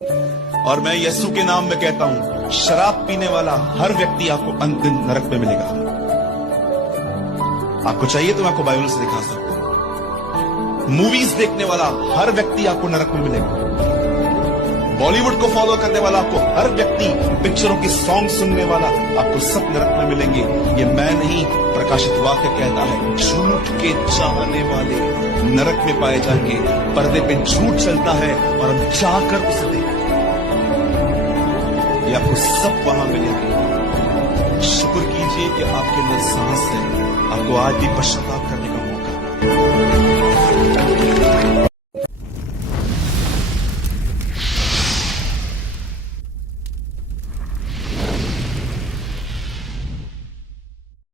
और मैं यीशु के नाम में कहता हूं, शराब पीने वाला हर व्यक्ति आपको अंत दिन नरक में मिलेगा। आपको चाहिए तो मैं आपको बाइबल से दिखा सकता हूं। मूवीज देखने वाला हर व्यक्ति आपको नरक में मिलेगा। बॉलीवुड को फॉलो करने वाला आपको हर व्यक्ति, पिक्चरों की सॉन्ग सुनने वाला आपको सब नरक में मिलेंगे। ये मैं नहीं, प्रकाशित वाक्य कहता है, झूठ के चाहने वाले नरक में पाए जाएंगे। पर्दे पे झूठ चलता है और हम चाहकर उसे देखते हैं, ये आपको सब वहां मिलेंगे। शुक्र कीजिए कि आपके अंदर सांस है। आपको आज भी पश्चाताप करना